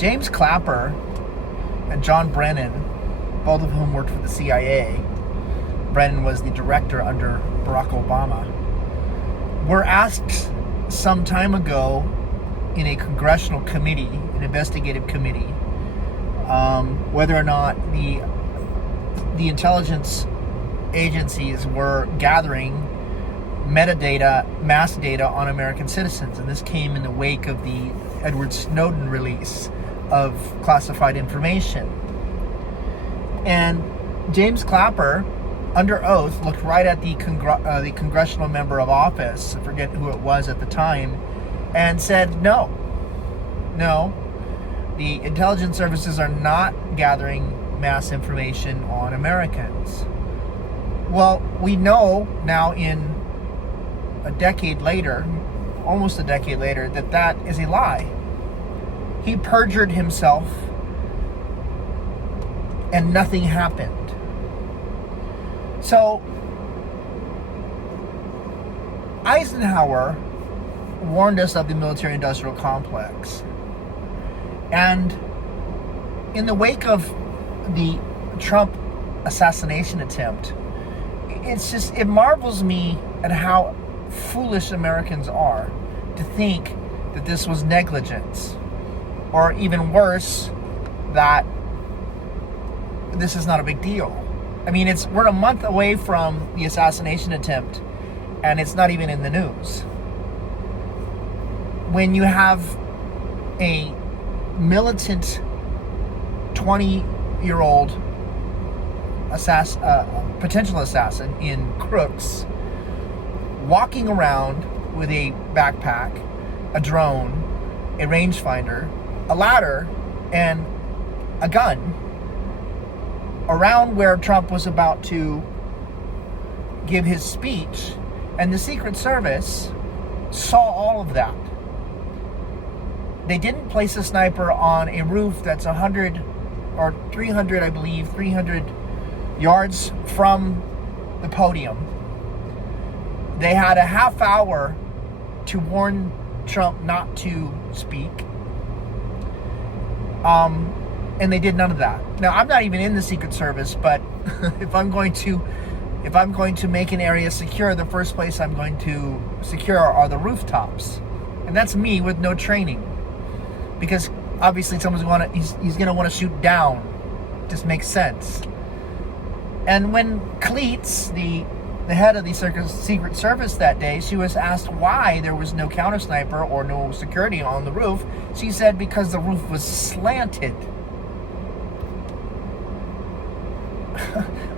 James Clapper and John Brennan, both of whom worked for the CIA, Brennan was the director under Barack Obama, were asked some time ago in a congressional committee, an investigative committee, whether or not the intelligence agencies were gathering metadata, mass data on American citizens. And this came in the wake of the Edward Snowden release of classified information. And James Clapper, under oath, looked right at the congressional member of office, I forget who it was at the time, and said, no, the intelligence services are not gathering mass information on Americans. Well, we know now in a decade later, almost a decade later, that that is a lie. He perjured himself and nothing happened. So, Eisenhower warned us of the military-industrial complex. And in the wake of the Trump assassination attempt, it marvels me at how foolish Americans are to think that this was negligence, or even worse, that this is not a big deal. I mean, we're a month away from the assassination attempt, and it's not even in the news. When you have a militant 20-year-old potential assassin in Crooks walking around with a backpack, a drone, a rangefinder, a ladder, and a gun around where Trump was about to give his speech, and the Secret Service saw all of that. They didn't place a sniper on a roof that's 100 or 300, I believe, 300 yards from the podium. They had a half hour to warn Trump not to speak. And they did none of that. Now, I'm not even in the Secret Service, but if I'm going to make an area secure, the first place I'm going to secure are the rooftops. And that's me with no training. Because obviously he's going to want to shoot down. Just makes sense. And when Cleats, the head of the Secret Service that day, she was asked why there was no counter sniper or no security on the roof, she said because the roof was slanted.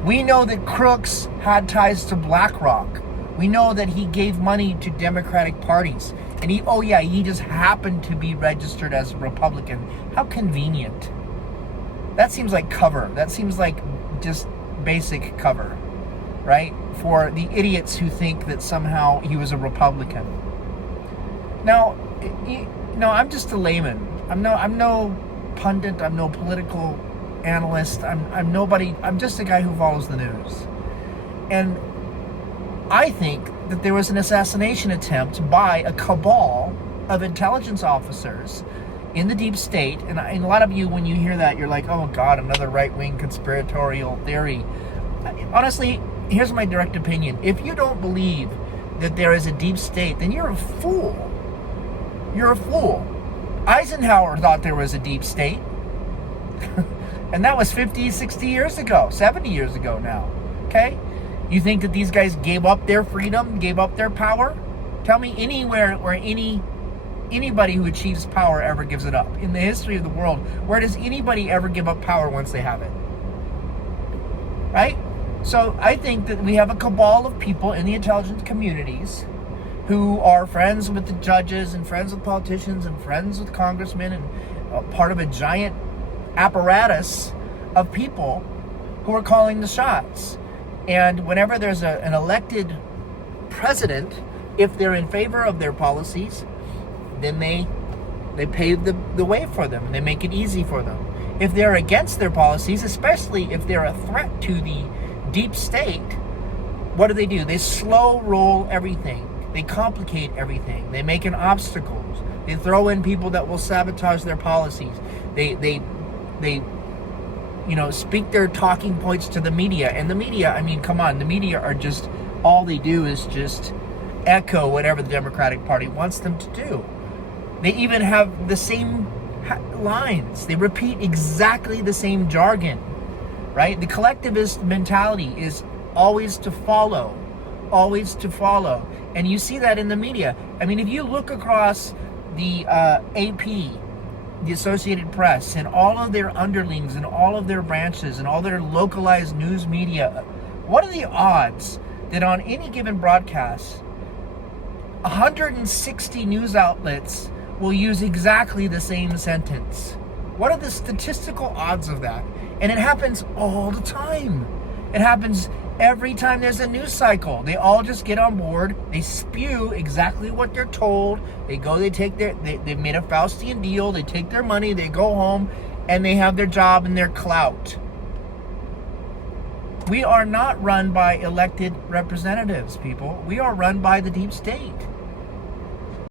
We know that Crooks had ties to BlackRock. We know that he gave money to Democratic parties. And he just happened to be registered as a Republican. How convenient. That seems like cover. That seems like just basic cover, right? For the idiots who think that somehow he was a Republican. Now, I'm just a layman. I'm no pundit. I'm no political analyst. I'm nobody. I'm just a guy who follows the news. And I think that there was an assassination attempt by a cabal of intelligence officers in the deep state. And a lot of you, when you hear that, you're like, oh God, another right-wing conspiratorial theory. Honestly, here's my direct opinion. If you don't believe that there is a deep state, then you're a fool. You're a fool. Eisenhower thought there was a deep state. And that was 50, 60 years ago, 70 years ago now. Okay? You think that these guys gave up their freedom, gave up their power? Tell me anywhere where anybody who achieves power ever gives it up. In the history of the world, where does anybody ever give up power once they have it? Right? So I think that we have a cabal of people in the intelligence communities who are friends with the judges and friends with politicians and friends with congressmen and part of a giant apparatus of people who are calling the shots. And whenever there's an elected president, if they're in favor of their policies, then they pave the way for them and they make it easy for them. If they're against their policies, especially if they're a threat to the deep state, what do? They slow roll everything. They complicate everything. They make it obstacles. They throw in people that will sabotage their policies. They speak their talking points to the media. And the media, I mean, come on, the media are just, all they do is just echo whatever the Democratic Party wants them to do. They even have the same lines. They repeat exactly the same jargon, right? The collectivist mentality is always to follow. And you see that in the media. I mean, if you look across the AP, the Associated Press, and all of their underlings and all of their branches and all their localized news media, what are the odds that on any given broadcast, 160 news outlets will use exactly the same sentence? What are the statistical odds of that? And it happens all the time. It happens every time there's a news cycle. They all just get on board. They spew exactly what they're told. They go, they made a Faustian deal. They take their money, they go home, and they have their job and their clout. We are not run by elected representatives, people. We are run by the deep state.